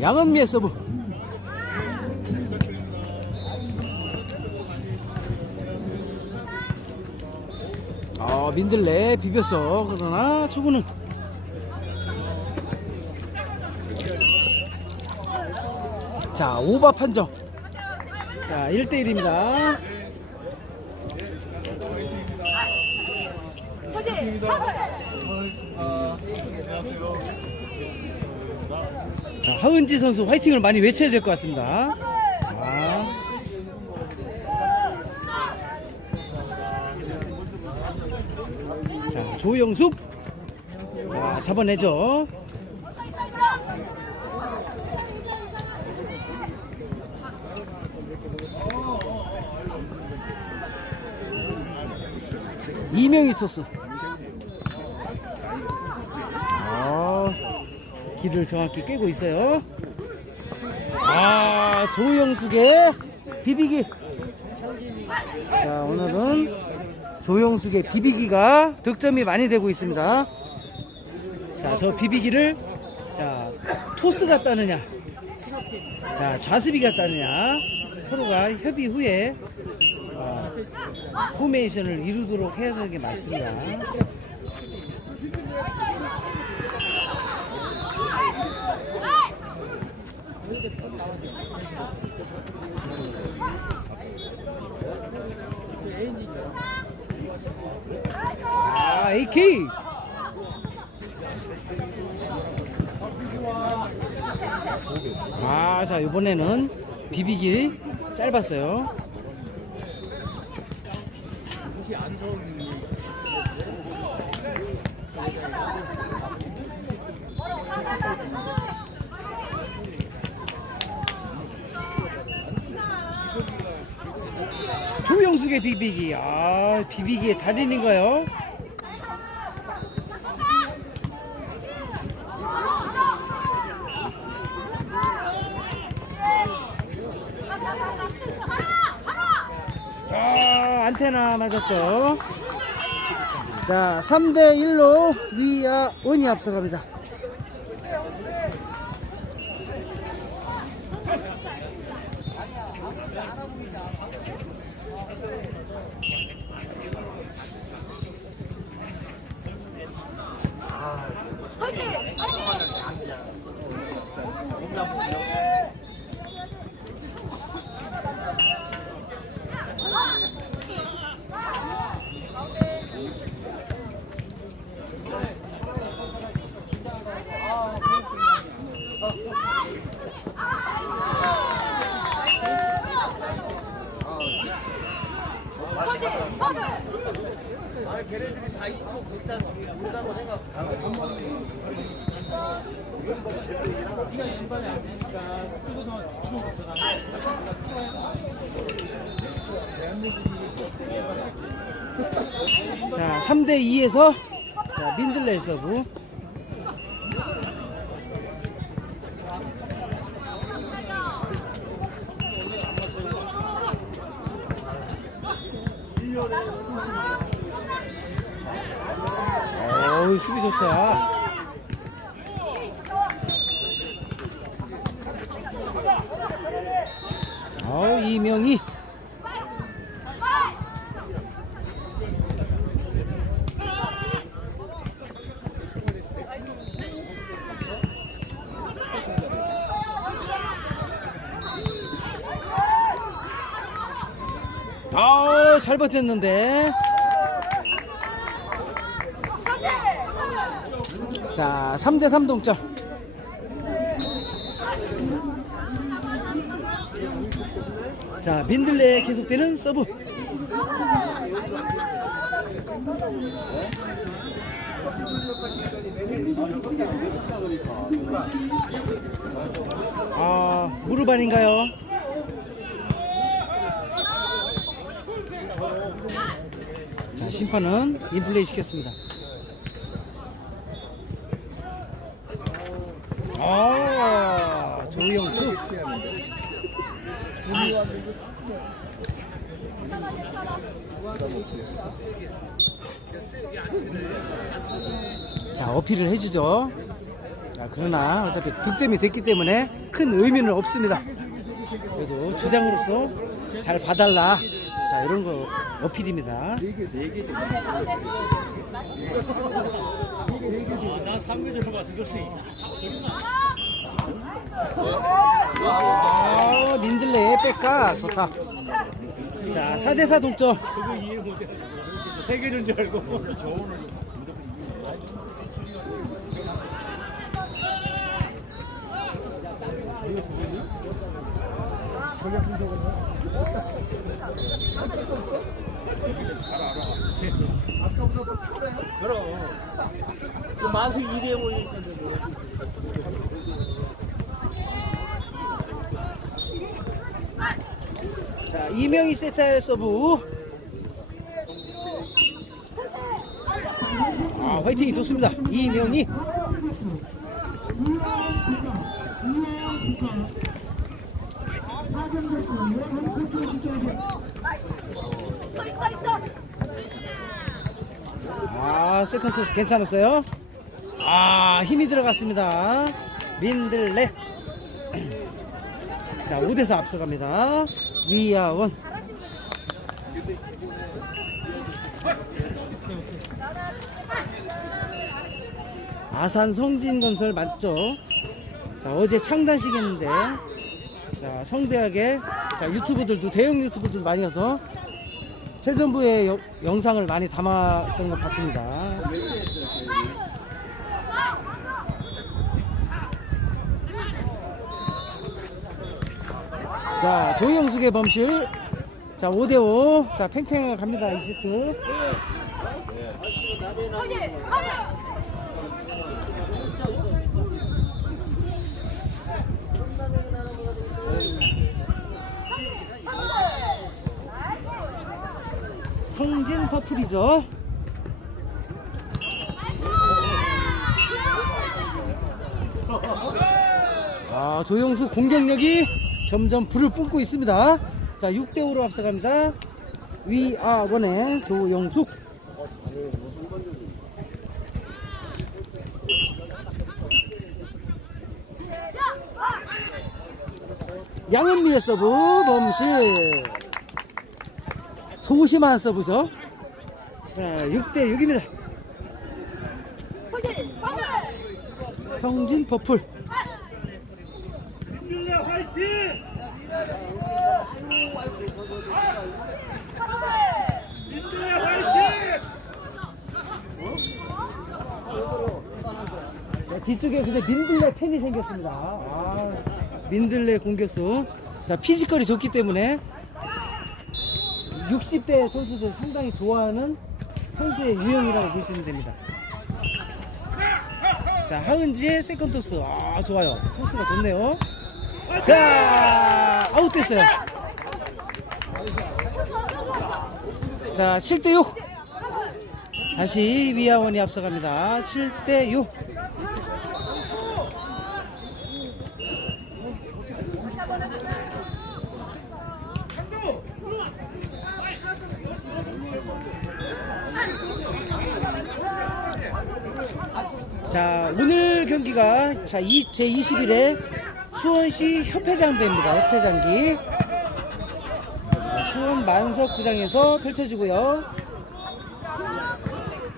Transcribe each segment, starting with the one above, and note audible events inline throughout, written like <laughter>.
양은미의 서브. 아 민들레 비볐어 그러나 초구는 자 오바 판정 자 1대1입니다 자, 하은지 선수 화이팅을 많이 외쳐야 될 것 같습니다 자. 자, 조영숙. 자, 잡아내죠. 이명희 토스. 아, 길을 정확히 꿰고 있어요. 아, 조영숙의 비비기. 자, 오늘은 조영숙의 비비기가 득점이 많이 되고 있습니다. 자, 저 비비기를 자, 토스가 따느냐, 자, 좌습이가 따느냐, 서로가 협의 후에 어, 포메이션을 이루도록 해야 되는 게 맞습니다. 아, AK! 아, 자, 이번에는 비비기 짧았어요. 조영숙의 비비기. 아, 비비기의 달인인가요? 아, 안테나 맞았죠. 자, 3대 1로 위아 원이 앞서갑니다. 자, 3대 2에서 자, 민들레 서브. 어우, 수비 좋다. 어우, 이명희. 아우, 잘 버텼는데. 자, 3대 3 동점. 자, 민들레 계속되는 서브. 아, 무릎 아닌가요? 자, 심판은 인플레이 시켰습니다. 아, 조영수. 자, 어필을 해주죠. 자, 그러나 어차피 득점이 됐기 때문에 큰 의미는 없습니다. 그래도 주장으로서 잘 봐달라. 자, 이런 거 어필입니다. 나 3교전을 봤어. 글쎄. 아, 민들레 백가 좋다. 자, 4대4 동점. 세계는 줄 알고. 그럼. 그 만수 2대 5 있던데. 자, 이명희 세타의 서브. 아, 화이팅이 좋습니다. 이명희. 아, 세컨 토스 괜찮았어요? 아, 힘이 들어갔습니다. 민들레. <clears throat> 자, 5대4 앞서갑니다. 위아원. 아산 성진건설 맞죠? 자, 어제 창단식 했는데, 자, 성대하게, 자, 유튜브들도, 대형 유튜브들도 많이 가서, 최전부의 여- 영상을 많이 담았던 것 같습니다. 자, 조영숙의 범실. 자, 5대5. 자, 팽팽하게 갑니다, 2세트. 성진 퍼플이죠. 아, 조영수 공격력이 점점 불을 뿜고 있습니다. 자, 6대5로 앞서갑니다. 위아원의 조영숙. 양은미의 서브, 범실. 소심한 서브죠. 자, 6대 6입니다. 성진 퍼플. 네, 뒤쪽에 근데 민들레 팬이 생겼습니다. 아, 민들레 공격수. 자, 피지컬이 좋기 때문에 60대 선수들 상당히 좋아하는 선수의 유형이라고 보시면 됩니다. 자, 하은지의 세컨 토스. 아, 좋아요. 토스가 좋네요. 자, 아웃됐어요. 자, 7대6. 다시 위아원이 앞서갑니다. 7대6. 자, 오늘 경기가 자, 이, 제 20일에 수원시 협회장대입니다. 협회장기. 자, 수원 만석구장에서 펼쳐지고요.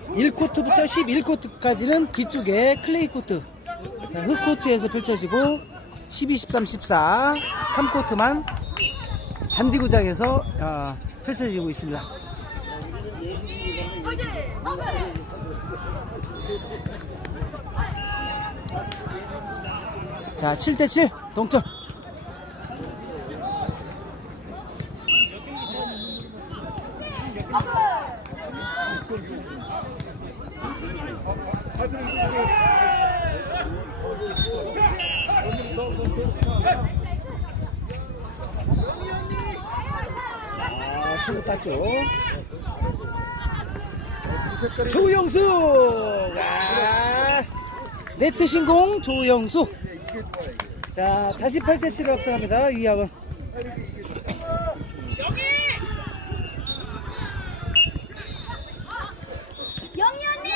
1코트부터 11코트까지는 뒤쪽에 클레이 코트, 자, 흙코트에서 펼쳐지고 12, 13, 14, 3코트만 잔디구장에서 아, 펼쳐지고 있습니다. 자, 7대7 동점. 아, 친구 땄죠. 조영숙! 아, 네트 신공 조영수. 자 다시 8대7로 앞서갑니다. 위압은 영희! 언니!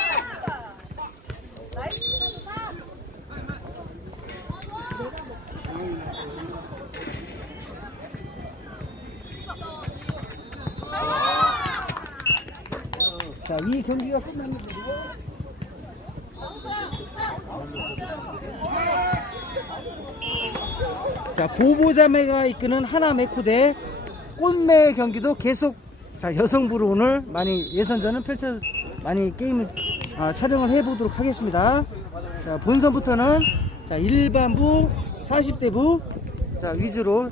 자위 경기가 끝납니다. 자, 보보자매가 이끄는 하나메코 대 꽃매 경기도 계속 자, 여성부로 오늘 많이 예선전은 펼쳐 많이 게임을 아, 촬영을 해 보도록 하겠습니다. 자, 본선부터는 자, 일반부 40대부 자, 위주로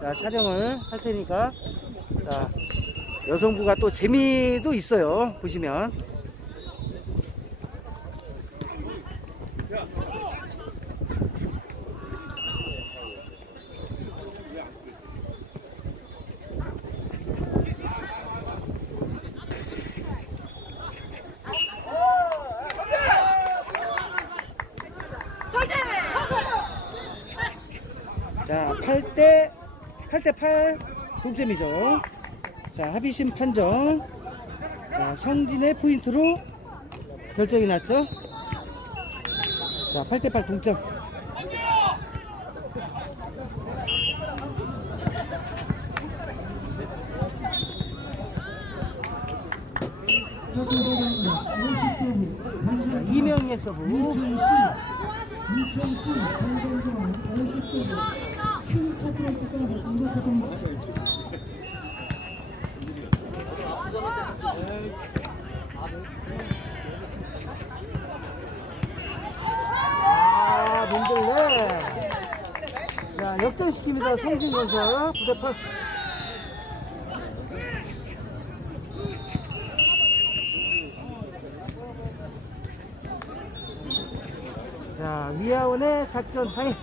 자, 촬영을 할 테니까 자, 여성부가 또 재미도 있어요. 보시면. 자, 8대 8대 8 동점이죠. 자, 합의심 판정. 자, 성진의 포인트로 결정이 났죠. 자, 8대 8 동점. 자, 이명예 서브. 아. 자, 역전시킵니다. 성진건설 9대 8. 자, 위아원의 작전 타임.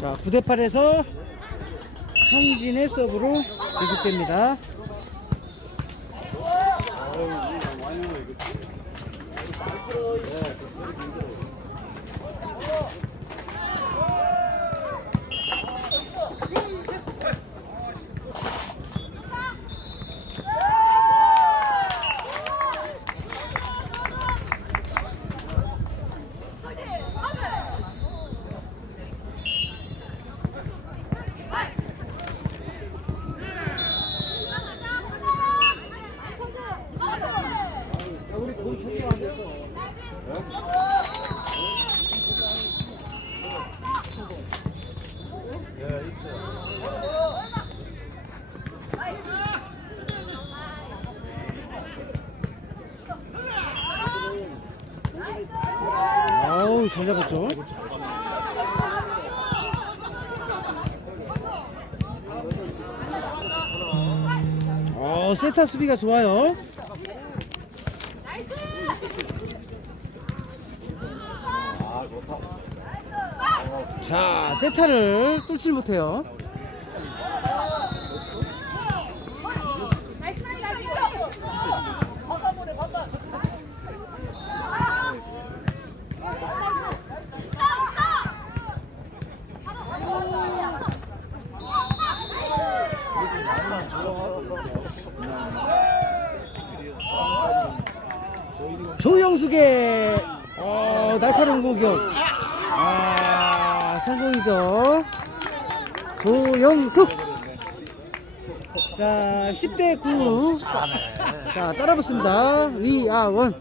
자, 9대8에서 성진의 서브로 계속됩니다. 아우, 잘 잡았죠? 어, 세타 수비가 좋아요. 자, 세타를 뚫질 못해요. 조영숙의 어, 날카로운 공격. 아, 성공이죠. 조영숙. 자, 10대 9. 자, 따라붙습니다. 위아원.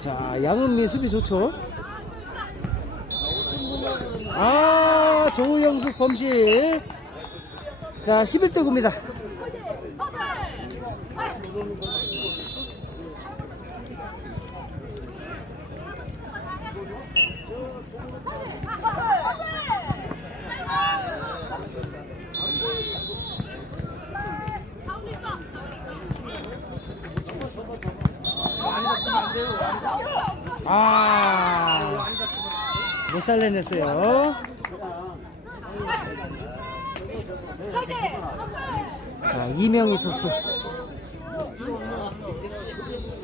자, 양은미 수비 좋죠. 아, 조영숙 범실. 자, 11대 9입니다. 아, 못 살려냈어요. 자, 이명희 토스.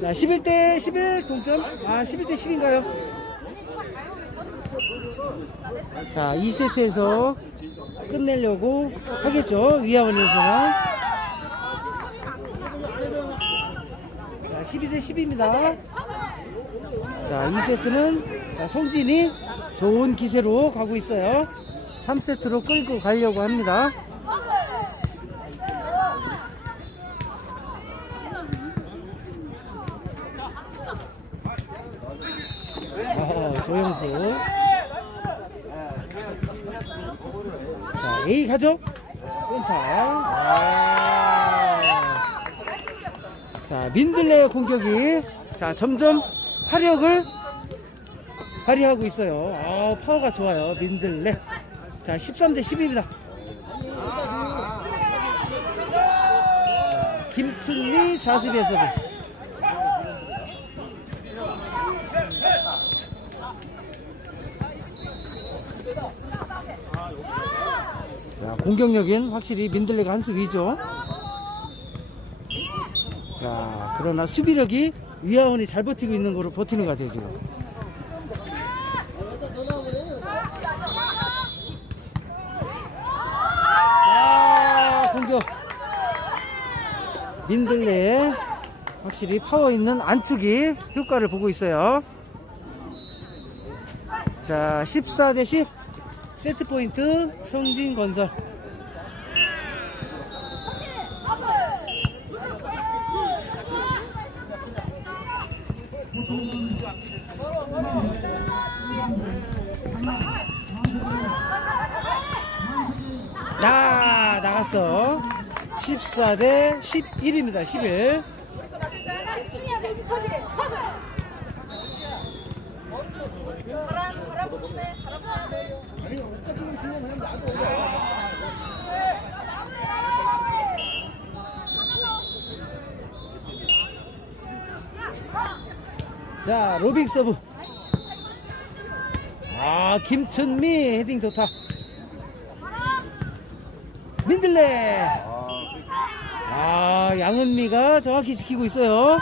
자, 11대 11 동점. 아, 11대 10인가요? 자, 2세트에서 끝내려고 하겠죠. 위아원에서는. 자, 12대 10입니다. 자, 2세트는 자, 송진이 좋은 기세로 가고 있어요. 3세트로 끌고 가려고 합니다. 어, 조영수. 자, A 가죠? 센터. 아. 자, 민들레의 공격이 자, 점점 화력을 발휘하고 있어요. 아, 파워가 좋아요. 민들레. 자, 13대 10입니다. 김춘미 자습에서도 자, 공격력인 확실히 민들레가 한 수 위죠. 자, 그러나 수비력이 위아원이 잘 버티고 있는 거로 버티는 것 같아요, 지금. 민들레 확실히 파워 있는 안축이 효과를 보고 있어요. 자, 14대 10 세트 포인트 성진 건설. 나 나갔어. 14대 11입니다. 11. 자, 로빅 서브. 아, 김천미 헤딩 좋다. 민들레. 아, 양은미가 정확히 지키고 있어요.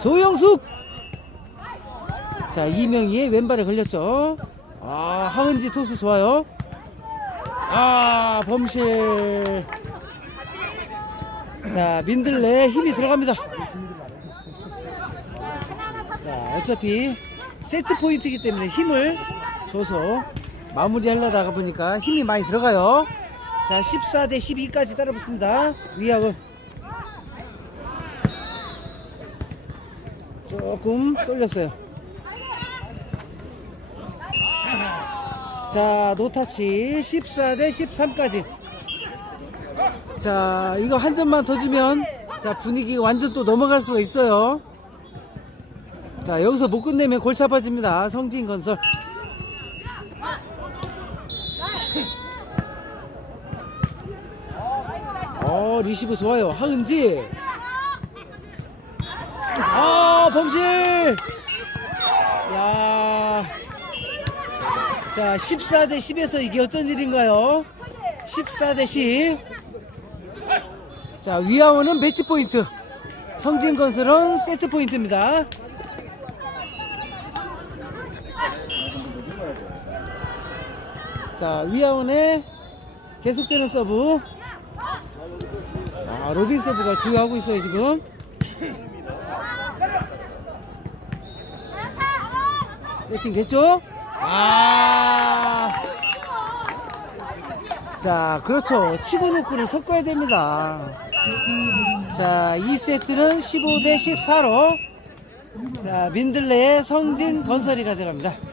조영숙. 자, 이명희의 왼발에 걸렸죠. 아, 하은지 토스 좋아요. 아, 범실. 자, 민들레 힘이 들어갑니다. 자, 어차피 세트 포인트이기 때문에 힘을 줘서 마무리 하려다가 보니까 힘이 많이 들어가요. 자, 14 대 12까지 따라 붙습니다. 위하고 조금 쏠렸어요. 자, 노타치 14 대 13까지. 자, 이거 한 점만 더 주면 자, 분위기가 완전 또 넘어갈 수가 있어요. 자, 여기서 못 끝내면 골치 아파집니다. 성진건설. 어, 리시브 좋아요. 하은지. 아, 범실! 야. 자, 14 대 10에서 이게 어떤 일인가요? 14 대 10. 자, 위아원은 매치 포인트. 성진건설은 세트 포인트입니다. 자, 위아원의 계속되는 서브. 아, 로빙 서브가 주요하고 있어요, 지금. 세팅 됐죠? 아. 자, 그렇죠. 치고 놓고는 섞어야 됩니다. 자, 2세트는 15대 14로 자, 민들레의 성진 건설이 가져갑니다.